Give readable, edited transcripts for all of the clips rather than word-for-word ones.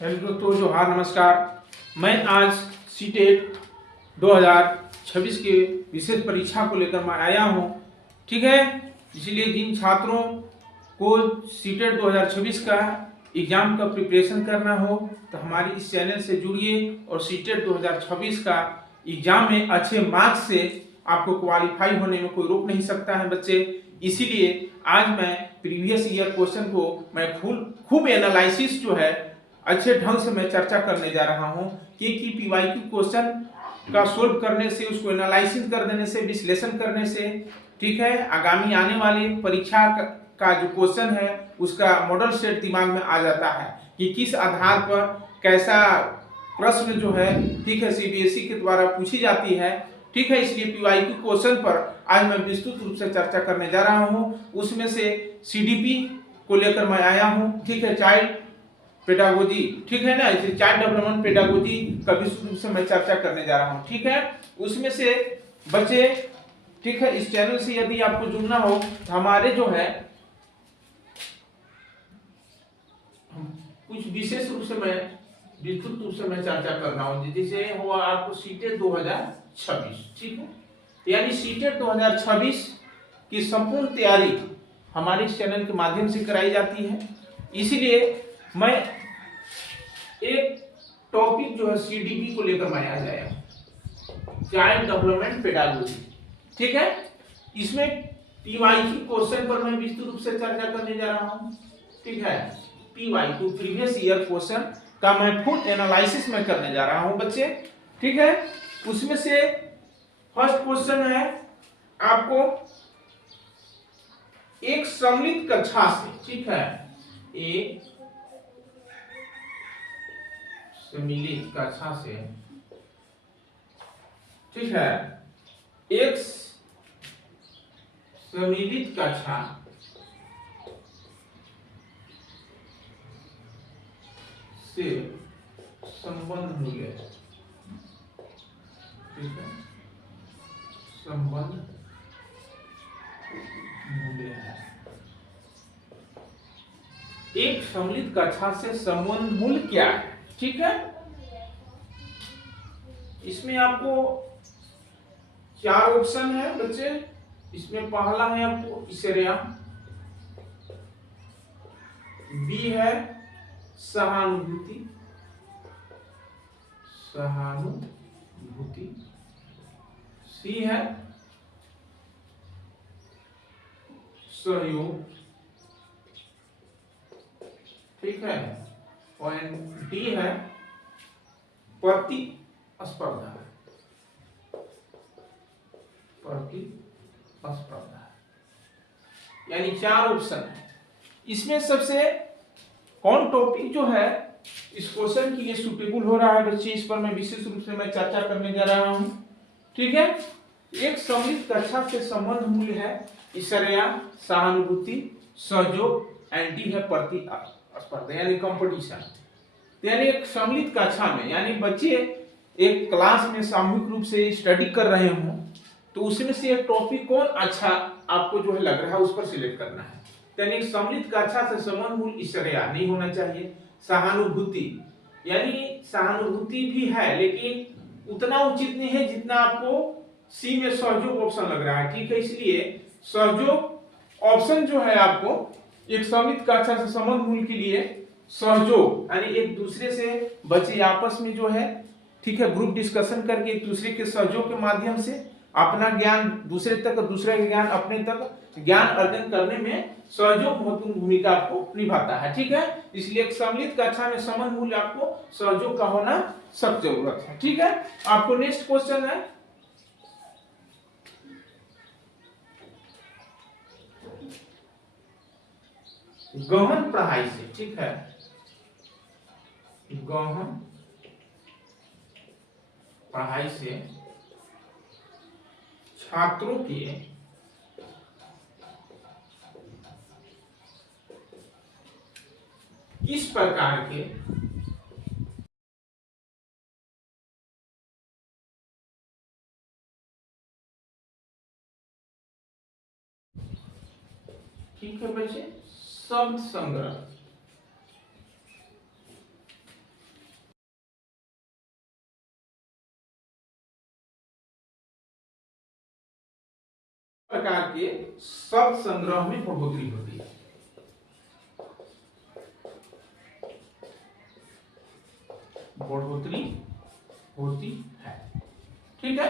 Hello दोस्तों, जोहार, नमस्कार। मैं आज सीटेट 2026 के विशेष परीक्षा को लेकर मैं आया हूँ। ठीक है, इसलिए जिन छात्रों को सीटेट 2026 का एग्जाम का प्रिपरेशन करना हो तो हमारी इस चैनल से जुड़िए और सीटेट 2026 का एग्जाम में अच्छे मार्क्स से आपको क्वालिफाई होने में कोई रोक नहीं सकता है बच्चे। इसीलिए आज मैं प्रीवियस ईयर क्वेश्चन को मैं खूब एनालिसिस जो है अच्छे ढंग से मैं चर्चा करने जा रहा हूं कि पीवाईक्यू क्वेश्चन का सोल्व करने से, उसको एनालाइसिस कर देने से, विश्लेषण करने से, ठीक है, आगामी आने वाली परीक्षा का जो क्वेश्चन है उसका मॉडल सेट दिमाग में आ जाता है कि किस आधार पर कैसा प्रश्न जो है, ठीक है, सीबीएसई के द्वारा पूछी जाती है। ठीक है, इसलिए पीवाईक्यू क्वेश्चन पर आज मैं विस्तृत रूप से चर्चा करने जा रहा हूं। उसमें से सीडीपी को लेकर मैं आया हूं, ठीक है, चाइल्ड पेडागोजी, ठीक है ना, इसे चाइल्ड डेवलपमेंट पेडागोजी का विस्तृत रूप से मैं चर्चा करने जा रहा हूं। ठीक है, उसमें से बच्चे, ठीक है, इस चैनल से यदि आपको जुड़ना हो तो हमारे जो है कुछ विशेष रूप से मैं विस्तृत रूप से मैं चर्चा कर रहा हूं, जिसे हुआ आपको सीटेट 2026। ठीक है, यानी सीटेट 2026 की संपूर्ण तैयारी हमारे इस चैनल के माध्यम से कराई जाती है। इसीलिए मैं एक टॉपिक जो है सीडीपी को लेकर मैं आ जाया, चाइल्ड डेवलपमेंट पेडागोजी। ठीक है, इसमें पीवाईक्यू क्वेश्चन पर मैं विस्तृत रूप से चर्चा करने जा रहा हूं। ठीक है, पीवाईक्यू प्रीवियस ईयर क्वेश्चन का मैं फुल एनालिसिस में करने जा रहा हूं बच्चे। ठीक है, उसमें से फर्स्ट क्वेश्चन है आपको एक सम्मिलित कक्षा से, ठीक है, एक सम्मिलित कक्षा से, ठीक है, एक सम्मिलित कक्षा से संबंध मूल्य, ठीक है, संबंध मूल्य है। एक सम्मिलित कक्षा से संबंध मूल्य क्या है? ठीक है, इसमें आपको 4 ऑप्शन है बच्चे। इसमें पहला है आपको ईश्वरिया, बी है सहानुभूति, सहानुभूति, सी है सहयोग, ठीक है, और डी है प्रतिस्पर्धा, प्रतिस्पर्धा। यानी 4 ऑप्शन है। इसमें सबसे कौन टॉपिक जो है इस क्वेश्चन के लिए सुटेबल हो रहा है बच्चे, इस पर मैं विशेष रूप से मैं चर्चा करने जा रहा हूं। ठीक है, एक सम्मिलित कक्षा से संबंध मूल्य है ईश्वरिया, सहानुभूति, सहयोग, एंड डी है प्रतिस्पर्धा यानी कंपटीशन। यानी एक सम्मिलित कक्षा में, यानी बच्चे एक क्लास में सामूहिक रूप से स्टडी कर रहे हों तो उसमें से एक टॉपिक कौन अच्छा आपको जो है लग रहा है उस पर सिलेक्ट करना है। यानी सम्मिलित कक्षा से संबंध मूल्य ईश्वरिया नहीं होना चाहिए। सहानुभूति, यानी सहानुभूति भी है लेकिन उतना उचित नहीं है जितना आपको सी में सहयोग ऑप्शन लग रहा है। ठीक है, इसलिए सहयोग ऑप्शन जो है आपको एक सम्मिलित कक्षा से संबंध मूल्य के लिए सहयोग, यानी एक दूसरे से बच्चे आपस में जो है, ठीक है, ग्रुप डिस्कशन करके एक दूसरे के सहयोग के माध्यम से अपना ज्ञान दूसरे तक, दूसरे का ज्ञान अपने तक ज्ञान अर्जन करने में सहयोग महत्वपूर्ण भूमिका आपको निभाता है। ठीक है, इसलिए एक सम्मिलित कक्षा में संबंध मूल्य आपको सहयोग का होना सब जरूरत है। ठीक है, आपको नेक्स्ट क्वेश्चन है गहन पढ़ाई से, ठीक है, गहन पढ़ाई से छात्रों के किस प्रकार के ठीक है बच्चे, शब्द संग्रह, के शब्द संग्रह में बढ़ोतरी होती है। बढ़ोतरी होती है, ठीक है।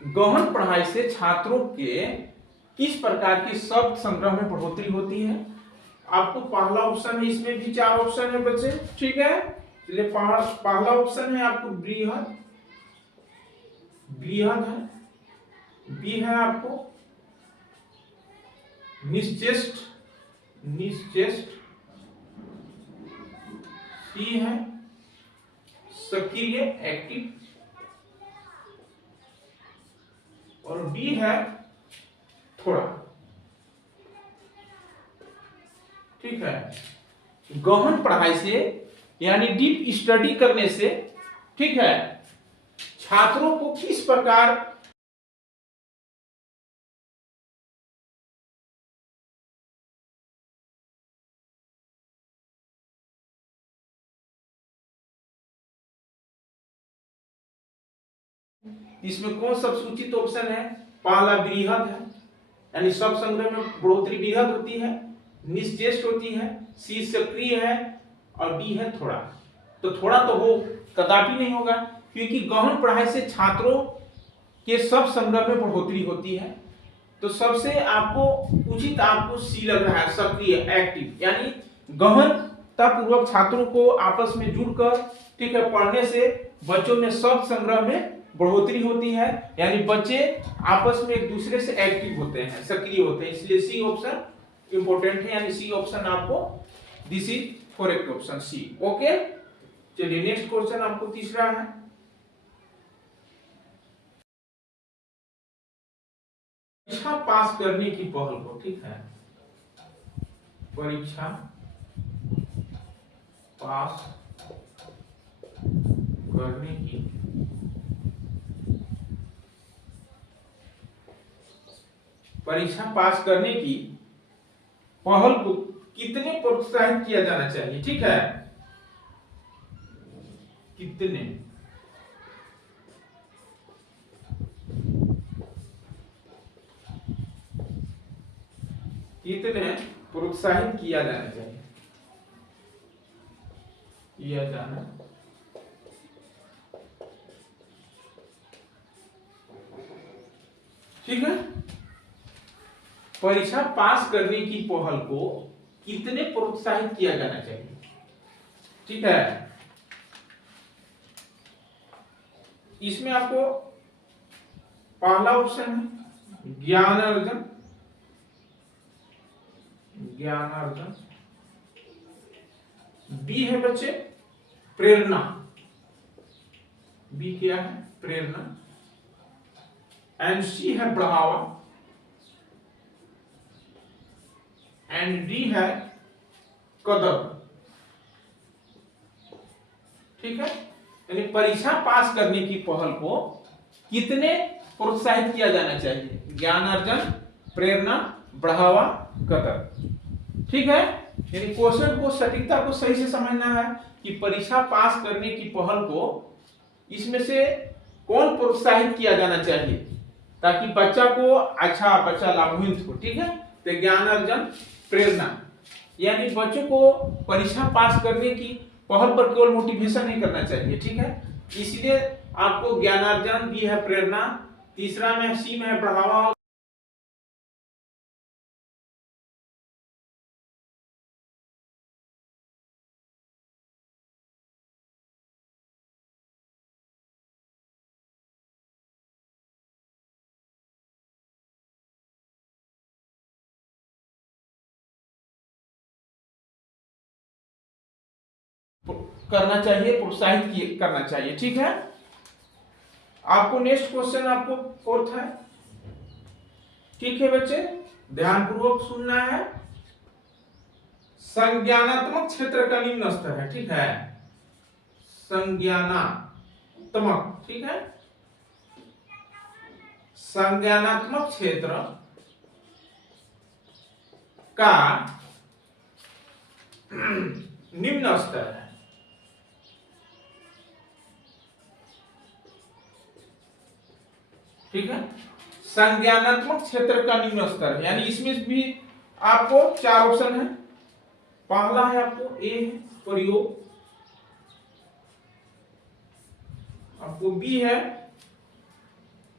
गहन पढ़ाई से छात्रों के किस प्रकार के शब्द संग्रह में बढ़ोतरी होती है? आपको पहला ऑप्शन है, इसमें भी 4 ऑप्शन है बच्चे, ठीक है। चलिए पहला ऑप्शन है आपको बृहद, बृहद है। बी है आपको निश्चेष्ट, निश्चेष्ट। सी है सक्रिय, एक्टिव। और डी है थोड़ा, ठीक है। गहन पढ़ाई से यानी डीप स्टडी करने से, ठीक है, छात्रों को किस प्रकार इसमें कौन सा सूचित ऑप्शन है? पहला बृहद है, यानी शब्द संग्रह में बढ़ोतरी बृहद होती है, निश्चेष्ट होती है, सी सक्रिय है और डी है थोड़ा। तो थोड़ा तो हो कदापि नहीं होगा, क्योंकि गहन पढ़ाई से छात्रों के शब्द संग्रह में बढ़ोतरी होती है। तो सबसे आपको उचित आपको सी लग रहा है, सक्रिय, एक्टिव, यानी गहनता पूर्वक छात्रों को आपस में जुड़कर, ठीक है, पढ़ने से बच्चों में शब्द संग्रह में बढ़ोतरी होती है, यानी बच्चे आपस में एक दूसरे से एक्टिव होते हैं, सक्रिय होते हैं। इसलिए सी ऑप्शन इंपॉर्टेंट है, यानी सी ऑप्शन आपको, this is correct option C. Okay, चलिए नेक्स्ट क्वेश्चन आपको तीसरा है। परीक्षा पास करने की पहल को, ठीक है, परीक्षा पास करने की परीक्षा पास करने की पहल को कितने प्रोत्साहित किया जाना चाहिए, ठीक है, कितने कितने प्रोत्साहित किया जाना चाहिए, किया जाना ठीक है। परीक्षा पास करने की पहल को कितने प्रोत्साहित किया जाना चाहिए, ठीक है। इसमें आपको पहला ऑप्शन है ज्ञान अर्जन, ज्ञान अर्जन। बी है बच्चे प्रेरणा, बी क्या है? प्रेरणा। एंड सी है बढ़ावा, एंड डी है कदर, ठीक है। यानी परीक्षा पास करने की पहल को कितने प्रोत्साहित किया जाना चाहिए? ज्ञान अर्जन, प्रेरणा, बढ़ावा, कदर, ठीक है। यानी क्वेश्चन को सटीकता को सही से समझना है कि परीक्षा पास करने की पहल को इसमें से कौन प्रोत्साहित किया जाना चाहिए ताकि बच्चा को अच्छा, बच्चा लाभान्वित हो, ठीक है। तो ज्ञान अर्जन, प्रेरणा, यानी बच्चों को परीक्षा पास करने की पहल पर केवल मोटिवेशन नहीं करना चाहिए, ठीक है। इसलिए आपको ज्ञानार्जन, बी है प्रेरणा, तीसरा में सी में है बढ़ावा, करना चाहिए, प्रोत्साहित करना चाहिए, ठीक है। आपको नेक्स्ट क्वेश्चन आपको फोर्थ है, ठीक है बच्चे, ध्यानपूर्वक सुनना है। संज्ञानात्मक क्षेत्र का निम्न स्तर है, ठीक है, संज्ञानात्मक, ठीक है, संज्ञानात्मक क्षेत्र का निम्न स्तर है, ठीक है। संज्ञानात्मक क्षेत्र का निम्न स्तर है, यानी इसमें भी आपको 4 ऑप्शन है। पहला है आपको ए है प्रयोग, आपको बी है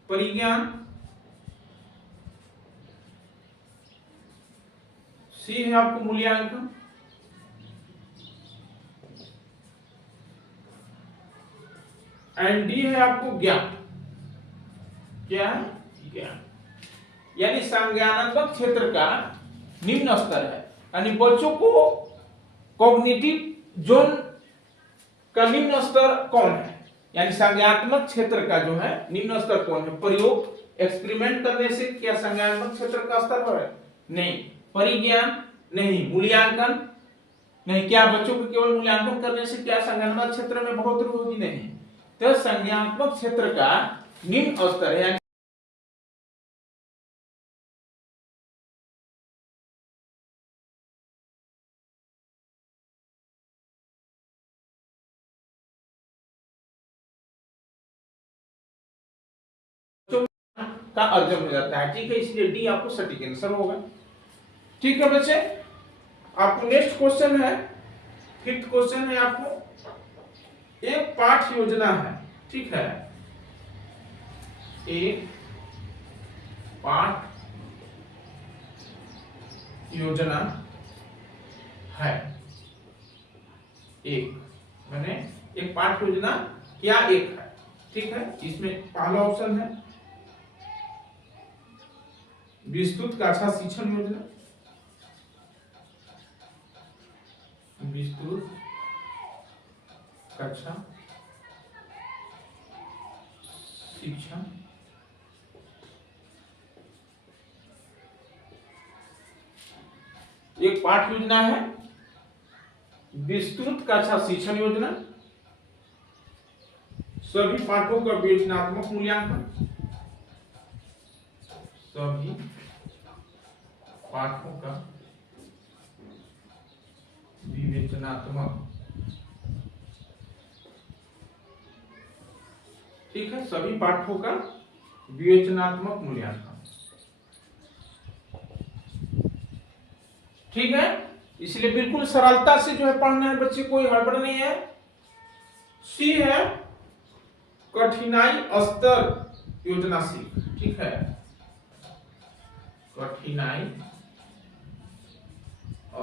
परिज्ञान, सी है आपको मूल्यांकन, एंड डी है आपको ज्ञान। क्या है? ज्ञान। यानी संज्ञानात्मक क्षेत्र का निम्न स्तर है, यानी बच्चों को कॉग्निटिव जोन का निम्न स्तर कौन है, यानी संज्ञानात्मक क्षेत्र का जो है निम्न स्तर कौन है? प्रयोग एक्सपेरिमेंट करने से क्या संज्ञानात्मक क्षेत्र का स्तर है? नहीं। परिज्ञान नहीं। मूल्यांकन नहीं। क्या बच्चों को केवल मूल्यांकन करने से क्या संज्ञानात्मक क्षेत्र में बढ़ोतरी होगी? नहीं। तो संज्ञानात्मक क्षेत्र का निम्न स्तर है, का अर्जन हो जाता है। ठीक है, इसलिए डी आपको सटीक आंसर होगा। ठीक है बच्चे, आपको नेक्स्ट क्वेश्चन है, 5th क्वेश्चन है आपको, एक पाठ योजना है। ठीक है, एक पाठ योजना है। एक मैंने एक पाठ योजना क्या एक है? ठीक है, इसमें पहला ऑप्शन है विस्तृत कक्षा शिक्षण योजना, विस्तृत कक्षा शिक्षण, एक पाठ योजना है विस्तृत कक्षा शिक्षण योजना, सभी पाठों का विवेचनात्मक मूल्यांकन, सभी पाठों का विवेचनात्मक, ठीक है, सभी पाठों का विवेचनात्मक मूल्यांकन। ठीक है, इसलिए बिल्कुल सरलता से जो है पढ़ना है बच्चे, कोई हड़बड़ नहीं है। सी है कठिनाई स्तर योजना सीख। ठीक है, कठिनाई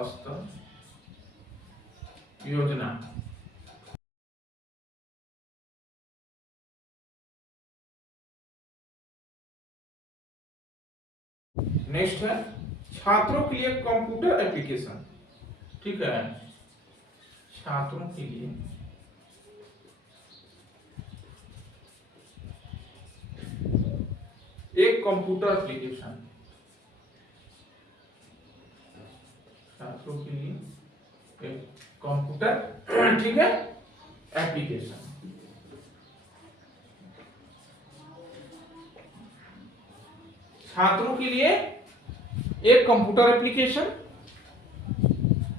स्तर योजना। नेक्स्ट है छात्रों के लिए कंप्यूटर एप्लीकेशन। ठीक है, छात्रों के लिए एक कंप्यूटर एप्लीकेशन, छात्रों के लिए एक कंप्यूटर, ठीक है, एप्लीकेशन। छात्रों के लिए एक कंप्यूटर एप्लीकेशन,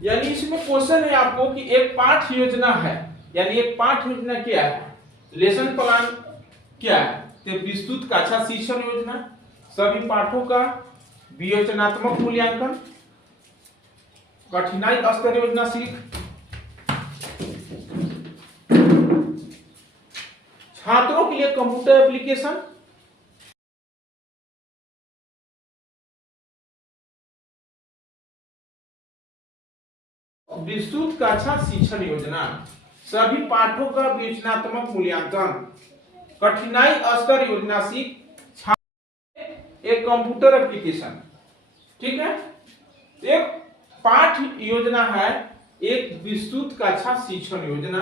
यानी इसमें क्वेश्चन है आपको कि एक पाठ योजना है, यानी एक पाठ योजना क्या है, लेसन प्लान क्या है, तो विस्तृत कक्षा शिक्षण योजना, सभी पाठों का विवेचनात्मक मूल्यांकन, कठिनाई स्तर योजना सीख, छात्रों के लिए कंप्यूटर एप्लीकेशन, विस्तृत कक्षा शिक्षण योजना, सभी पाठों का विवेचनात्मक मूल्यांकन, कठिनाई स्तर योजना सीख, एक कंप्यूटर एप्लीकेशन। ठीक है, एक पाठ योजना है, एक विस्तृत कक्षा शिक्षण योजना,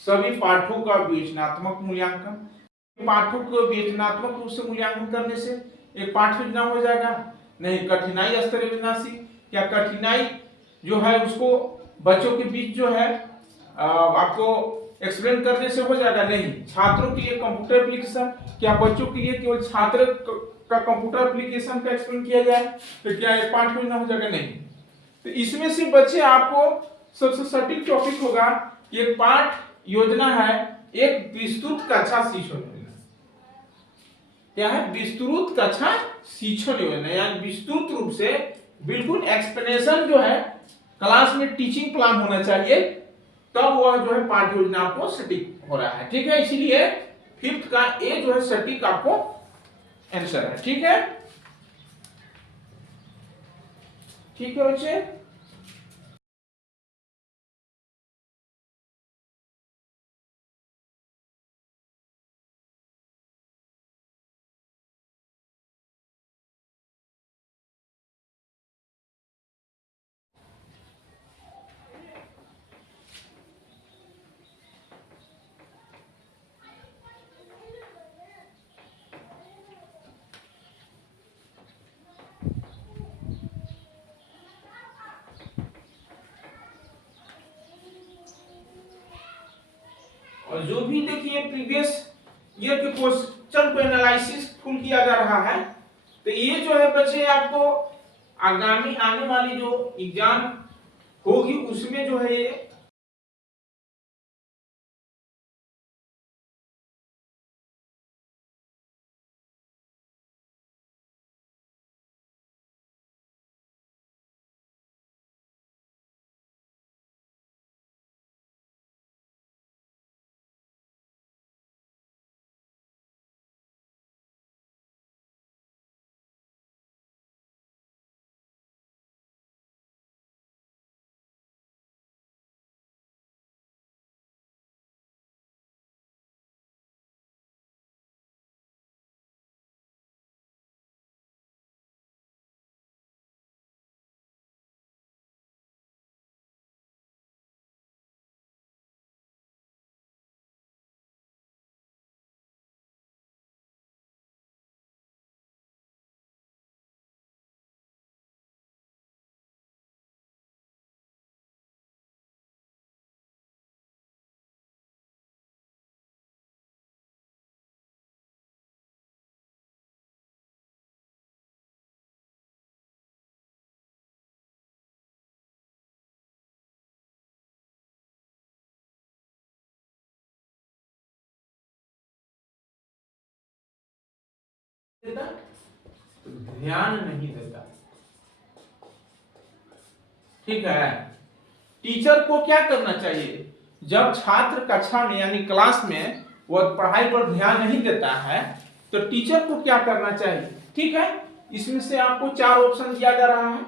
सभी पाठों का विवेचनात्मक मूल्यांकन। पाठों को विवेचनात्मक रूप से मूल्यांकन करने से एक पाठ योजना हो जाएगा? नहीं। कठिनाई स्तर योजना सीख, क्या कठिनाई जो है उसको बच्चों के बीच जो है आपको एक्सप्लेन करने से हो जाएगा? नहीं। छात्रों के लिए कंप्यूटर एप्लीकेशन, क्या बच्चों के लिए केवल छात्र का कंप्यूटर एप्लीकेशन का एक्सप्लेन किया जाए तो क्या एक पाठ योजना हो जाएगा? नहीं। तो इसमें से बच्चे आपको सबसे सटीक टॉपिक होगा कि एक पाठ योजना है एक विस्तृत कक्षा शिक्षण योजना, क्या है, विस्तृत कक्षा शिक्षण योजना, यानी विस्तृत रूप से बिल्कुल एक्सप्लेनेशन जो है क्लास में टीचिंग प्लान होना चाहिए, तब वह जो है पाठ्य योजना आपको सटीक हो रहा है। ठीक है, इसीलिए फिफ्थ का ए जो है सटीक आपको आंसर है। ठीक है, ठीक है बच्चे। और जो भी देखिए प्रीवियस ईयर के क्वेश्चन को एनालिसिस फुल किया जा रहा है, तो ये जो है बच्चे आपको आगामी आने वाली जो एग्जाम होगी उसमें जो है ये देता, तो ध्यान नहीं देता। ठीक है, टीचर को क्या करना चाहिए, जब छात्र कक्षा में यानी क्लास में वह पढ़ाई पर ध्यान नहीं देता है तो टीचर को क्या करना चाहिए। ठीक है, इसमें से आपको 4 ऑप्शन दिया जा रहा है।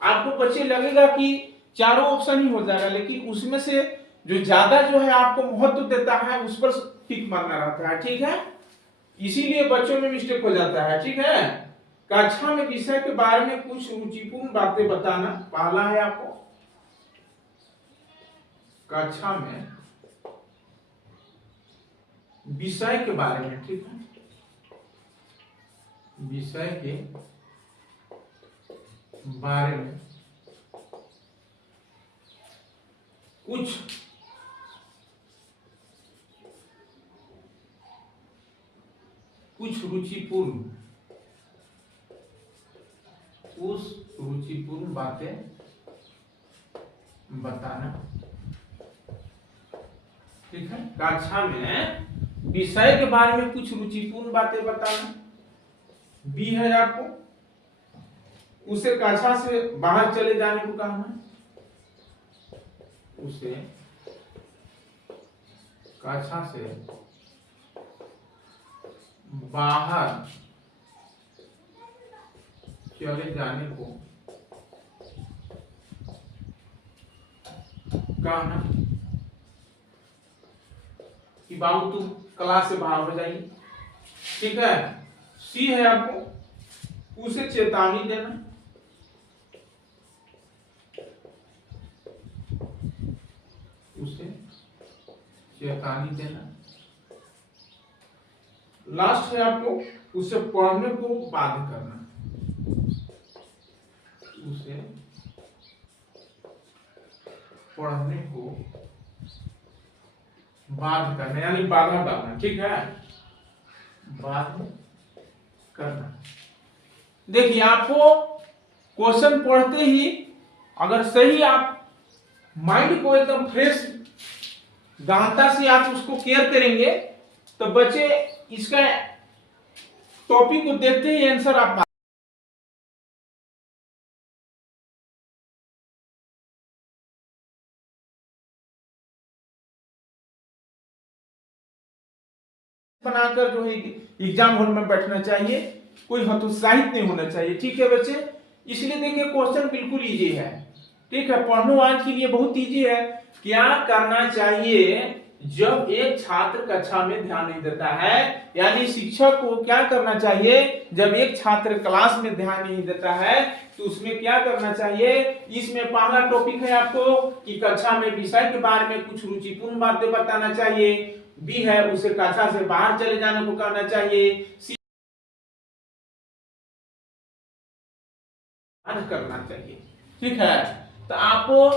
आपको बच्चे लगेगा कि चारों ऑप्शन ही हो जाएगा, लेकिन उसमें से जो ज्यादा जो है आपको महत्व देता है उस पर टिक मारना रहता है। ठीक है, इसीलिए बच्चों में मिस्टेक हो जाता है। ठीक है, कक्षा में विषय के बारे में कुछ रुचिपूर्ण बातें बताना पहला है आपको। कक्षा में विषय के बारे में, ठीक है, विषय के बारे में कुछ रुचिपूर्ण बातें बताना। ठीक है, कक्षा में विषय के बारे में कुछ रुचिपूर्ण बातें बताना। बी है आपको उसे कक्षा से बाहर चले जाने को कहना, उसे कक्षा से बाहर चले जाने को कहना कि बाबू तुम क्लास से बाहर हो जाइए। ठीक है, सी है आपको उसे चेतावनी देना, उसे चेतावनी देना। लास्ट है आपको उसे पढ़ने को बाध्य करना, उसे पढ़ने को बाध्य करना यानी बाधा डालना। ठीक है, बाध्य करना। देखिए आपको क्वेश्चन पढ़ते ही अगर सही आप माइंड को एकदम फ्रेश गहनता से आप उसको केयर करेंगे तो बच्चे इसका टॉपिक को देखते ही आंसर आप बनाकर जो है एग्जाम हॉल में बैठना चाहिए, कोई हतोत्साहित नहीं होना चाहिए। ठीक है बच्चे, इसलिए देखिए क्वेश्चन बिल्कुल इजी है। ठीक है, पढ़नो आज के लिए बहुत इजी है। क्या करना चाहिए जब एक छात्र कक्षा में ध्यान नहीं देता है, यानी शिक्षक को क्या करना चाहिए जब एक छात्र क्लास में ध्यान नहीं देता है, तो उसमें क्या करना चाहिए। इसमें पहला टॉपिक है आपको कि कक्षा में विषय के बारे में कुछ रुचिपूर्ण बातें बताना चाहिए। बी है उसे कक्षा से बाहर चले जाने को कहना चाहिए। सी करना चाहिए। ठीक है, तो आपको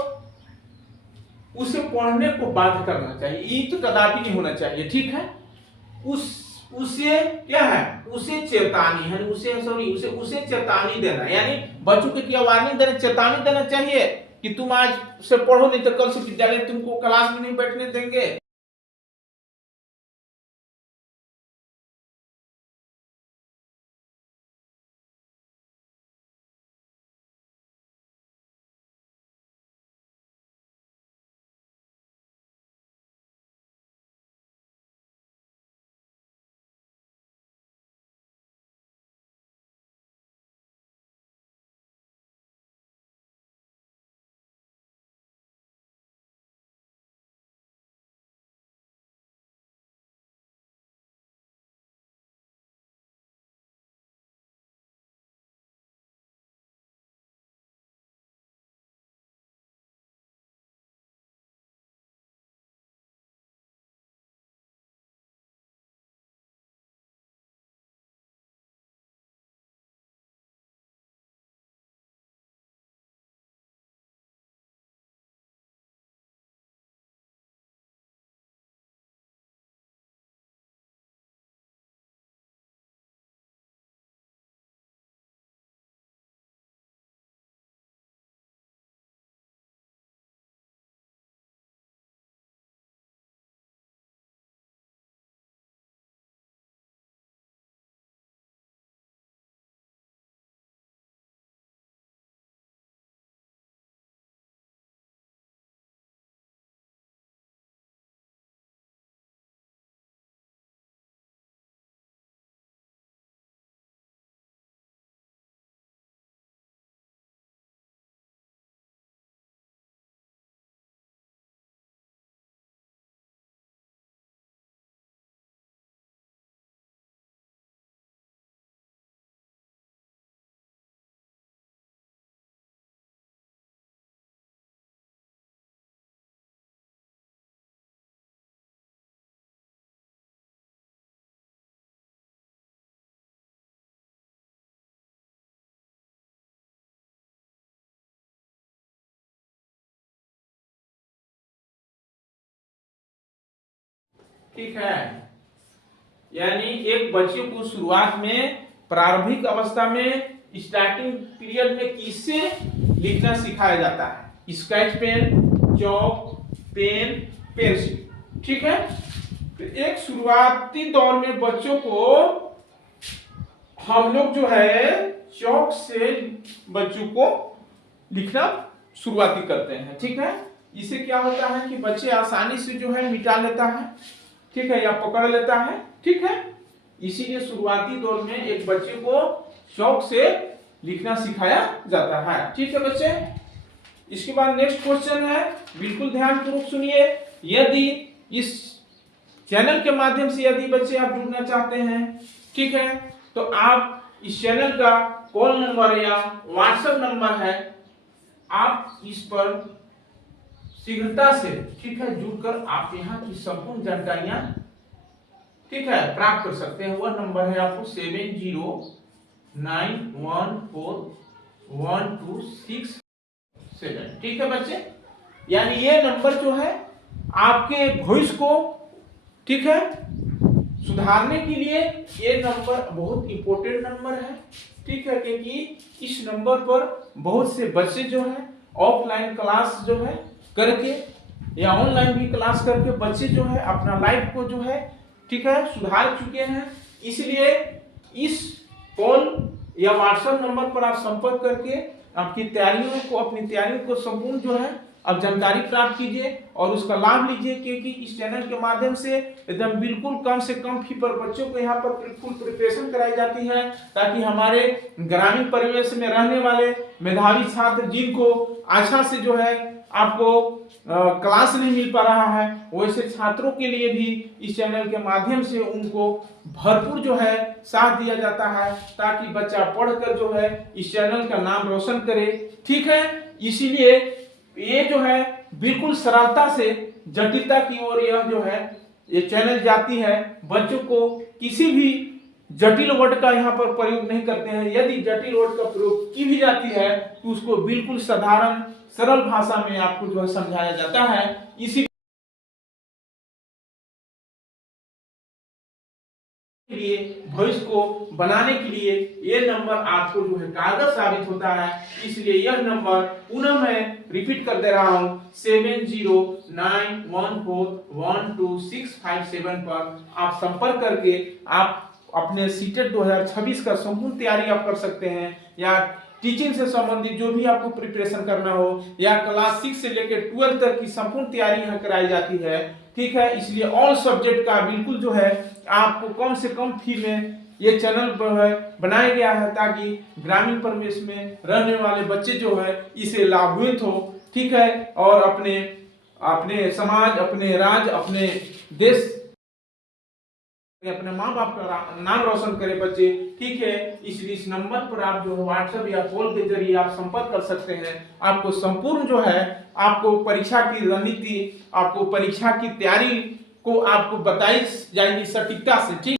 उसे पढ़ने को बाध्य करना चाहिए, ये तो कदापि नहीं होना चाहिए। ठीक है, उसे क्या है, उसे चेतावनी है, उसे चेतावनी देना, यानी बच्चों को क्या वार्निंग देना, चेतावनी देना चाहिए कि तुम आज से पढ़ो, नहीं तो कल से विद्यालय तुमको क्लास में नहीं बैठने देंगे। ठीक है, यानी एक बच्चे को शुरुआत में प्रारंभिक अवस्था में स्टार्टिंग पीरियड में किससे लिखना सिखाया जाता है, स्केच पेन, चौक, पेन, पेंसिल। ठीक है, तो एक शुरुआती दौर में बच्चों को हम लोग जो है चौक से बच्चों को लिखना शुरुआती करते हैं। ठीक है, इससे क्या होता है कि बच्चे आसानी से जो है मिटा लेता है, ठीक है, या पकड़ लेता है। ठीक है, इसीलिए शुरुआती दौर में एक बच्चे को चौक से लिखना सिखाया जाता है। ठीक है बच्चे, इसके बाद नेक्स्ट क्वेश्चन है, बिल्कुल ध्यान पूर्वक सुनिए। यदि इस चैनल के माध्यम से यदि बच्चे आप जुड़ना चाहते हैं, ठीक है, तो आप इस चैनल का कॉल नंबर या व्हाट्सएप नंबर है, आप इस पर शीघ्रता से, ठीक है, जुड़कर आप यहाँ की संपूर्ण जानकारियां, ठीक है, प्राप्त कर सकते हैं। वह नंबर है आपको 70914126। ठीक है बच्चे, यानी ये नंबर जो है आपके भविष्य को, ठीक है, सुधारने के लिए ये नंबर बहुत इंपॉर्टेंट नंबर है। ठीक है, क्योंकि इस नंबर पर बहुत से बच्चे जो है ऑफलाइन क्लास जो है करके या ऑनलाइन भी क्लास करके बच्चे जो है अपना लाइफ को जो है, ठीक है, सुधार चुके हैं। इसलिए इस कॉल या व्हाट्सएप नंबर पर आप संपर्क करके आपकी तैयारियों को, अपनी तैयारियों को संपूर्ण जो है अब जानकारी प्राप्त कीजिए और उसका लाभ लीजिए, क्योंकि इस चैनल के माध्यम से एकदम बिल्कुल कम से कम फी पर बच्चों को यहाँ पर फुल प्रिपरेशन कराई जाती है, ताकि हमारे ग्रामीण परिवेश में रहने वाले मेधावी छात्र जिनको अच्छा से जो है आपको क्लास नहीं मिल पा रहा है, वैसे छात्रों के लिए भी इस चैनल के माध्यम से उनको भरपूर जो है साथ दिया जाता है, ताकि बच्चा पढ़कर जो है इस चैनल का नाम रोशन करे। ठीक है, इसीलिए ये जो है बिल्कुल सरलता से जटिलता की ओर यह जो है ये चैनल जाती है। बच्चों को किसी भी जटिल वर्ड का यहाँ पर प्रयोग नहीं करते हैं। यदि जटिल वर्ड का प्रयोग की भी जाती है तो उसको बिल्कुल साधारण सरल भाषा में आपको जो है समझाया जाता है। इसी लिए भविष्य को बनाने के लिए ये नंबर आपको जो है कारगर साबित होता है। इसलिए यह नंबर पुनः मैं रिपीट कर दे रहा हूँ 7091412657 पर आप संपर्क करके आप अपने सीटेट 2026 का संपूर्ण तैयारी आप कर सकते हैं, या टीचिंग से संबंधित जो भी आपको प्रिपरेशन करना हो, या क्लास 6 से लेकर 12 तक की संपूर्ण तैयारी यहाँ कराई जाती है। ठीक है, इसलिए ऑल सब्जेक्ट का बिल्कुल जो है आपको कम से कम फी में ये चैनल बनाया गया है, ताकि ग्रामीण परिवेश में रहने वाले बच्चे जो है इसे लाभान्वित हो। ठीक है, और अपने समाज, अपने राज्य, अपने देश, अपने माँ बाप का नाम रोशन करे बच्चे। ठीक है, इसलिए इस नंबर पर आप जो व्हाट्सएप या कॉल के जरिए आप संपर्क कर सकते हैं। आपको संपूर्ण जो है आपको परीक्षा की रणनीति, आपको परीक्षा की तैयारी को आपको बताई जाएगी सटीकता से। ठीक,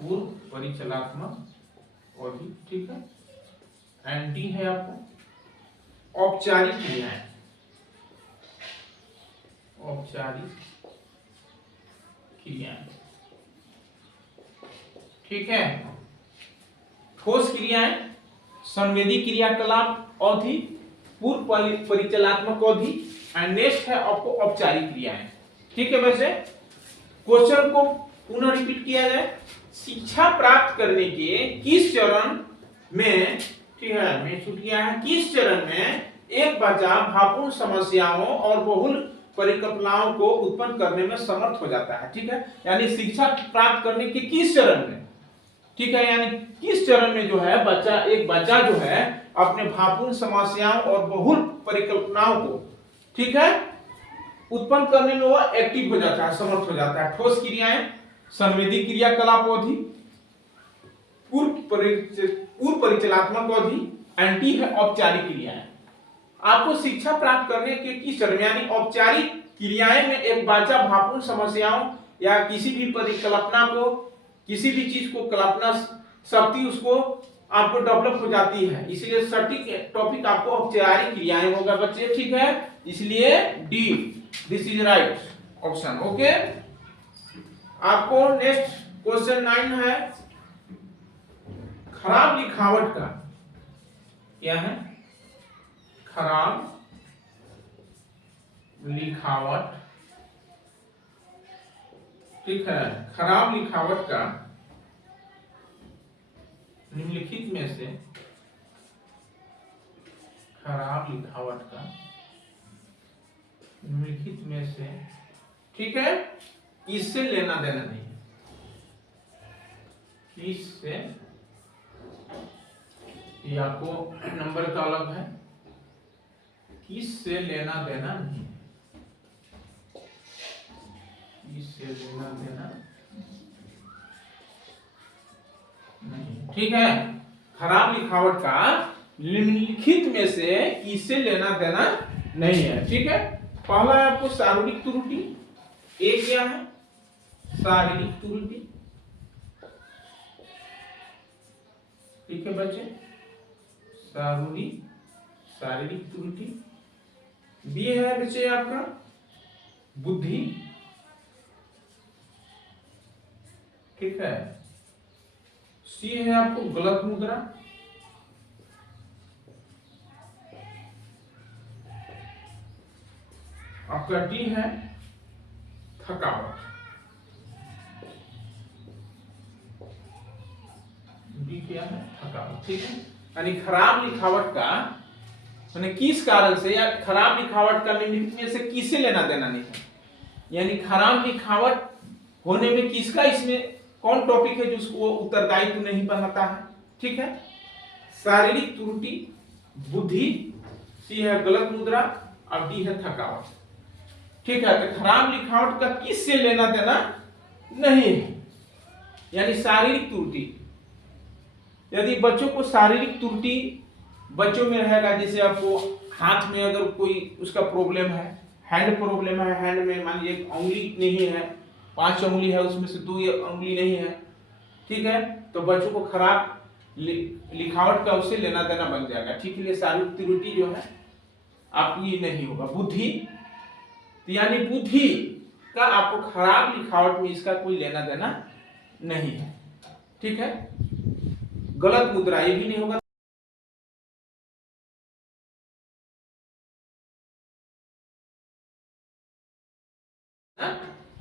पूर्व परिचलात्मक और भी। ठीक है, एंटी है आपको औपचारिक क्रियाएं, औपचारिक क्रियाएं। ठीक है, ठोस क्रियाएं, संवेदी क्रियाकलाप अवधि, पूर्व परिचलात्मक अवधि, एंड नेक्स्ट है आपको औपचारिक क्रियाएं। ठीक है, वैसे क्वेश्चन को पुनः रिपीट किया जाए शिक्षा प्राप्त करने के किस चरण में, ठीक है, मैं छूट गया है, किस चरण में एक बच्चा भावपूर्ण समस्याओं और बहुल परिकल्पनाओं को उत्पन्न करने में समर्थ हो जाता है। ठीक है, यानी शिक्षा प्राप्त करने के किस चरण में, ठीक है, यानी किस चरण में जो है एक बच्चा जो है अपने भावपूर्ण समस्याओं और बहुल परिकल्पनाओं को, ठीक है, उत्पन्न करने में वह एक्टिव हो जाता है, समर्थ हो जाता है। ठोस क्रियाएं, संवेदी क्रियाकलाप अवधि, पूर्व परिचयात्मक अवधि, एंटी है औपचारिक क्रियाएं। आपको शिक्षा प्राप्त करने के किस चरण यानी औपचारिक क्रियाएं में एक बच्चा भावपूर्ण समस्याओं या किसी भी परिकल्पना को, किसी भी चीज को कल्पना शक्ति उसको आपको डेवलप हो जाती है, इसलिए सटीक टॉपिक आपको औपचारिक क्रियाएं होगा बच्चे। ठीक है, इसलिए D, this is right option. Okay, आपको नेक्स्ट क्वेश्चन 9 है, खराब लिखावट का क्या है, खराब लिखावट, ठीक है, खराब लिखावट का निम्नलिखित में से, खराब लिखावट का निम्नलिखित में से, ठीक है, इससे लेना देना नहीं है, इससे, ये आपको नंबर का अलग है, किससे लेना देना नहीं, इससे लेना देना नहीं। ठीक है, खराब लिखावट का निम्नलिखित में से किससे लेना देना नहीं है। ठीक है, पहला है आपको शारीरिक त्रुटि, एक क्या है, शारीरिक त्रुटि, ठीक है बच्चे, शारीरिक त्रुटि। बी है बच्चे आपका बुद्धि, ठीक है। सी है आपको गलत मुद्रा, आपका डी है थकावट, डी क्या है, थकावट। ठीक है, यानी खराब लिखावट का मैंने किस कारण से या खराब लिखावट का निम्नलिखित में से किसे लेना देना नहीं है, यानी खराब लिखावट होने में किसका, इसमें कौन टॉपिक है जो उसको उत्तरदायित्व नहीं बनाता है। ठीक है, शारीरिक त्रुटि, बुद्धि, सी है गलत मुद्रा और डी है थकावट। ठीक है, तो खराब लिखावट का किससे लेना देना नहीं है, यानी शारीरिक त्रुटि। यदि बच्चों को शारीरिक त्रुटि बच्चों में रहेगा, जैसे आपको हाथ में अगर कोई उसका प्रॉब्लम है, हैंड प्रॉब्लम है, हैंड में मान लीजिए उंगली नहीं है, 5 उंगली है उसमें से 2 उंगली नहीं है, ठीक है, तो बच्चों को खराब लिखावट का उससे लेना देना बन जाएगा। ठीक है, शारीरिक त्रुटि जो है आपकी नहीं होगा। बुद्धि, तो यानी बुद्धि का आपको खराब लिखावट में इसका कोई लेना देना नहीं है। ठीक है, गलत मुद्रा ये भी नहीं होगा,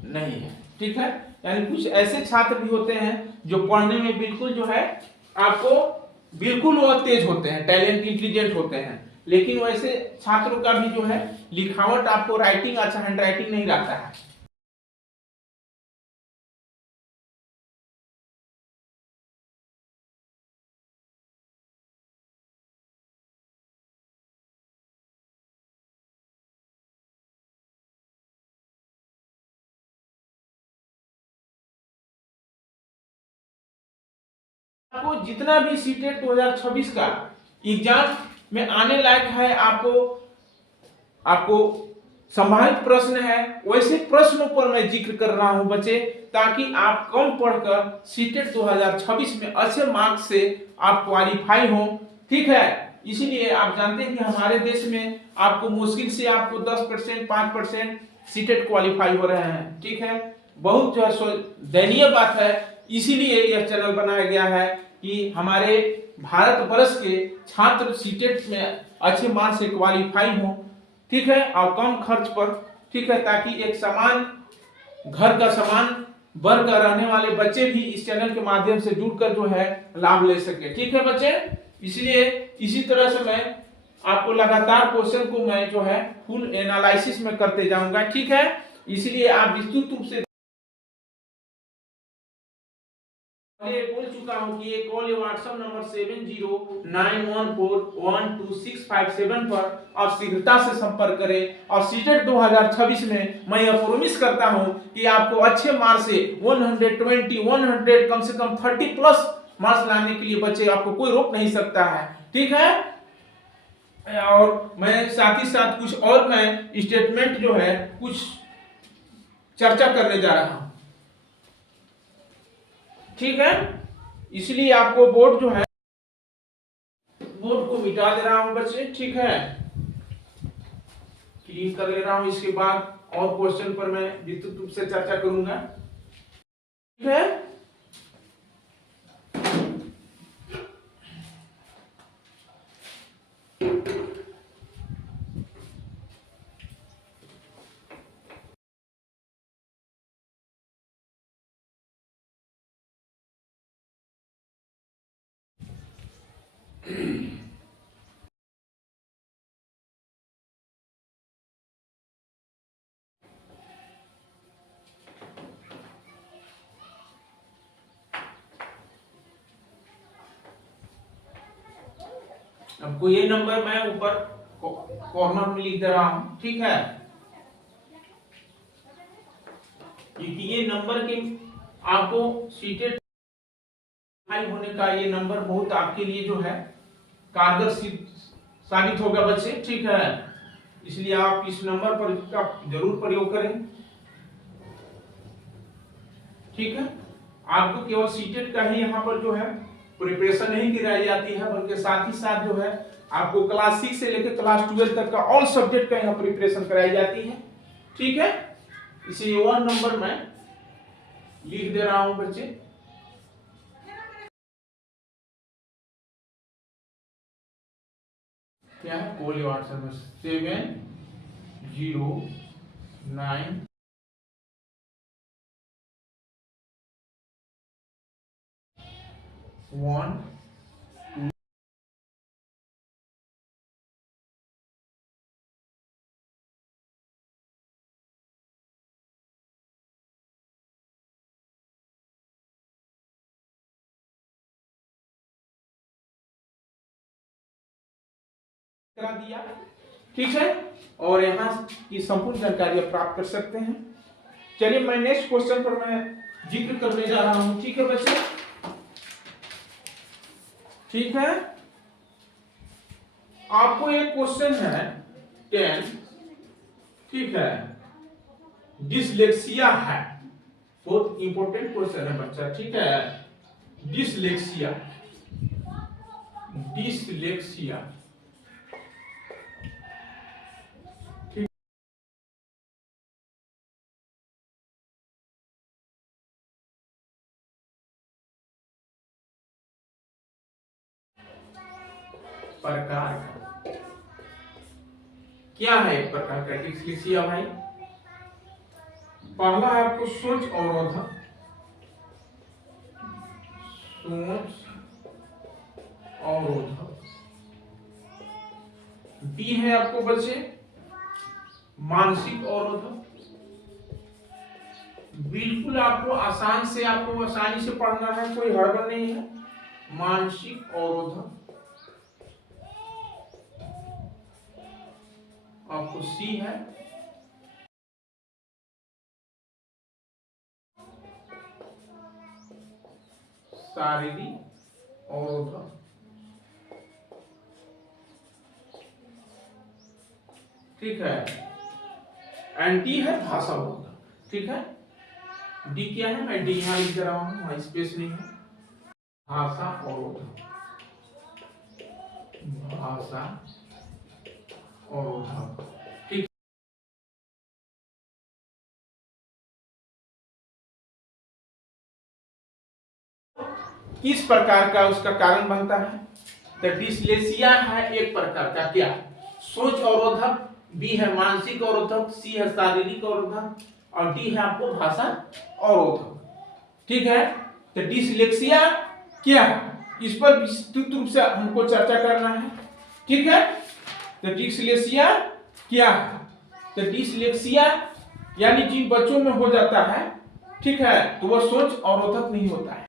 नहीं है। ठीक है, यानी कुछ ऐसे छात्र भी होते हैं जो पढ़ने में बिल्कुल जो है आपको बिल्कुल वो तेज होते हैं, टैलेंट इंटेलिजेंट होते हैं, लेकिन वैसे छात्रों का भी जो है लिखावट आपको राइटिंग अच्छा हैंड राइटिंग नहीं रहता है। आपको जितना भी सीटेट 2026 का एग्जाम में आने लायक है, आपको संभावित प्रश्न है, वैसे प्रश्नों पर मैं जिक्र कर रहा हूं बच्चे, ताकि आप कम पढ़कर सीटेट 2026 में अच्छे मार्क्स से आप क्वालिफाई हो। ठीक है, इसीलिए आप जानते हैं कि हमारे देश में आपको मुश्किल से आपको 10% 5% सीटेट क्वालिफाई हो रहे हैं। ठीक है, बहुत जो है दयनीय बात है, इसीलिए यह चैनल बनाया गया है कि हमारे भारत वर्ष के छात्र सीटेट में अच्छे मार्क्स से क्वालिफाई हो। ठीक है, और कम खर्च पर, ठीक है, ताकि एक समान घर का समान वर्ग का रहने वाले बच्चे भी इस चैनल के माध्यम से जुड़कर जो है लाभ ले सके। ठीक है बच्चे, इसलिए इसी तरह से मैं आपको लगातार क्वेश्चन को मैं जो है फुल एनालिसिस में करते जाऊंगा। ठीक है, इसलिए आप विस्तृत रूप से बोल चुका हूं कि ये कॉल व्हाट्सएप नंबर 7091412657 पर आप शीघ्रता से संपर्क करें और सीटेट 2026 में मैं यह प्रॉमिस करता हूं कि आपको अच्छे मार्क्स से 120 100 कम से कम 30 प्लस मार्क्स लाने के लिए बच्चे आपको कोई रोक नहीं सकता है। ठीक है, और मैं साथ ही साथ कुछ और मैं स्टेटमेंट जो है कुछ चर्चा करने जा रहा हूं। ठीक है, इसलिए आपको बोर्ड जो है बोर्ड को मिटा दे रहा हूं बच्चे। ठीक है, क्लीन कर ले रहा हूं, इसके बाद और क्वेश्चन पर मैं विस्तृत रूप से चर्चा करूंगा। ठीक है, आपको ये नंबर मैं ऊपर कॉर्नर में लिख दे रहा हूं। ठीक है, क्योंकि ये नंबर के आपको सीटेट हाई होने का ये नंबर बहुत आपके लिए जो है कारगर साबित होगा बच्चे। ठीक है, इसलिए आप इस नंबर पर इसका जरूर प्रयोग करें। ठीक है, आपको केवल सीटेट का ही यहाँ पर जो है प्रिपरेशन नहीं कराई जाती है, बल्कि साथ ही साथ जो है आपको क्लास 6 से लेकर क्लास 12 तक का ऑल सब्जेक्ट का यहाँ प्रिपरेशन कराई जाती है। ठीक है, इसीलिए 1 नंबर मैं लिख दे रहा हूं बच्चे। क्या है, कॉल व्हाट्सएप में 709 1 करा दिया। ठीक है, और यहाँ की संपूर्ण जानकारी आप प्राप्त कर सकते हैं। चलिए मैं नेक्स्ट क्वेश्चन पर मैं जिक्र करने जा रहा हूं। ठीक है बच्चे, ठीक है, आपको एक क्वेश्चन है 10। ठीक है, डिसलेक्सिया है, बहुत इंपॉर्टेंट क्वेश्चन है बच्चा। ठीक है, डिसलेक्सिया डिसलेक्सिया प्रकार का क्या है? एक प्रकार का डिसलेक्सिया भाई, पहला है आपको सोच अवरोधक, सोच अवरोधक। बी है आपको बच्चे मानसिक अवरोधक। बिल्कुल आपको आसान से, आपको आसानी से पढ़ना है, कोई हड़बड़ नहीं है। मानसिक अवरोधक आपको सी है। शारीरिक अवरोधक, ठीक है। एंड डी है भाषा अवरोधक। ठीक है, डी क्या है, मैं डी यहां लिख रहा हूं, वहां स्पेस नहीं है। भाषा अवरोधक, भाषा अवरोधक। ठीक, किस प्रकार का उसका कारण बनता है? तो डिसलेक्सिया है एक प्रकार का क्या, सोच अवरोधक। बी है मानसिक अवरोधक, सी है शारीरिक अवरोधक और डी है आपको भाषा अवरोधक। ठीक है। तो डिसलेक्सिया क्या है, इस पर विस्तृत रूप से हमको चर्चा करना है, ठीक है। तो डिसलेक्सिया क्या है, तो डिसलेक्सिया यानी जिन बच्चों में हो जाता है, ठीक है, तो वह सोच अवरोधक नहीं होता है।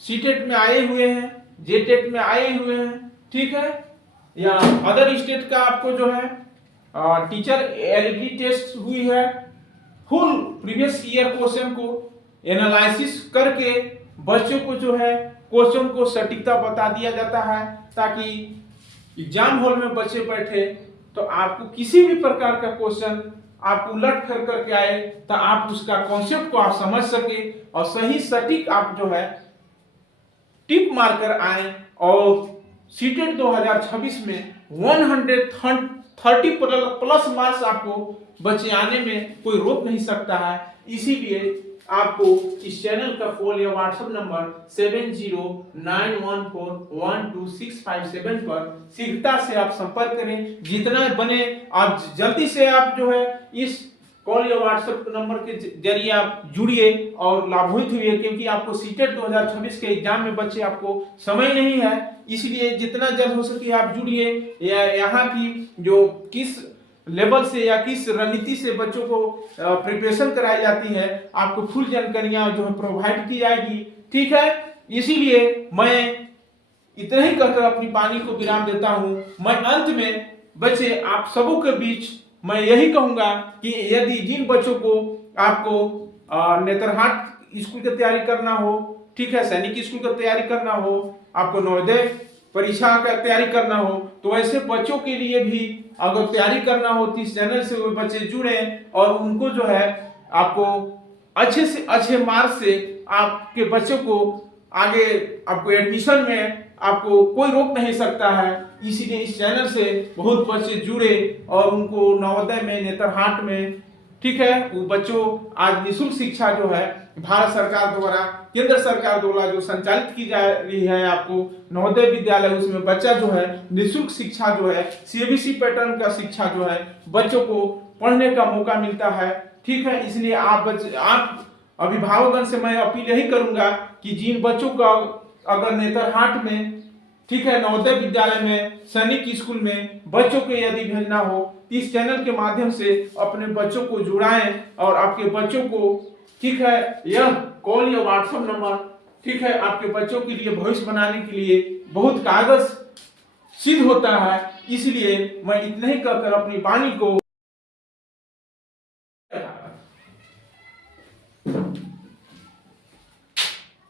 सीटेट में आए हुए हैं, जेटेट में आए हुए हैं, ठीक है, या अदर स्टेट का आपको जो है टीचर एलिजिबिलिटी टेस्ट हुई है, फुल प्रीवियस ईयर क्वेश्चन को एनालिसिस करके बच्चों को जो है क्वेश्चन को सटीकता बता दिया जाता है, ताकि एग्जाम हॉल में बच्चे बैठे तो आपको किसी भी प्रकार का क्वेश्चन आप उलट कर करके आए तो आप उसका कॉन्सेप्ट को आप समझ सके और सही सटीक आप जो है टिक मारकर आए। और सीटेट 2026 में 130 प्लस मार्क्स आपको बच्चे आने में कोई रोक नहीं सकता है। इसीलिए आपको इस चैनल का कॉल या व्हाट्सएप नंबर 7091412657 पर शीघ्रता से आप संपर्क करें। जितना बने आप जल्दी से आप जो है इस कॉल या व्हाट्सएप नंबर के जरिए आप जुड़िए और लाभान्वित हुए, क्योंकि आपको सीटेट 2026 के एग्जाम में बच्चे आपको समय नहीं है, इसलिए जितना जल्द हो सके आप जुड़िए। या यहाँ की जो किस लेवल से या किस रणनीति से बच्चों को प्रिपरेशन कराई जाती है, आपको फुल जानकारियां जो है प्रोवाइड की जाएगी, ठीक है। इसीलिए मैं इतना ही कहकर अपनी वाणी को विराम देता हूं। मैं अंत में बच्चे आप सबों के बीच मैं यही कहूंगा कि यदि जिन बच्चों को आपको नेतरहाट स्कूल की तैयारी करना हो, ठीक है, सैनिक स्कूल की तैयारी करना हो, आपको नवोदय परीक्षा का तैयारी करना हो, तो ऐसे बच्चों के लिए भी अगर तैयारी करना हो तो इस चैनल से वो बच्चे जुड़े और उनको जो है आपको अच्छे से अच्छे मार्क्स से आपके बच्चों को आगे आपको एडमिशन में आपको कोई रोक नहीं सकता है। इसीलिए इस चैनल से बहुत बच्चे जुड़े और उनको नवोदय में, नेतरहाट में, ठीक है, वो बच्चों आज निःशुल्क शिक्षा जो है भारत सरकार द्वारा, केंद्र सरकार द्वारा जो संचालित की जा रही है आपको नवोदय विद्यालय, उसमें बच्चा जो है निःशुल्क शिक्षा जो है सीबीएसई पैटर्न का शिक्षा जो है बच्चों को पढ़ने का मौका मिलता है, ठीक है। इसलिए आप अभिभावकगण से मैं अपील यही करूंगा कि जिन बच्चों का अगर नेतरहाट में, ठीक है, नवोदय विद्यालय में, सैनिक स्कूल में बच्चों को यदि भेजना हो, इस चैनल के माध्यम से अपने बच्चों को जुड़ाएं और आपके बच्चों को, ठीक है, यह कॉल या व्हाट्सएप नंबर, ठीक है, आपके बच्चों के लिए भविष्य बनाने के लिए बहुत कागज सिद्ध होता है। इसलिए मैं इतना ही कहकर अपनी वाणी को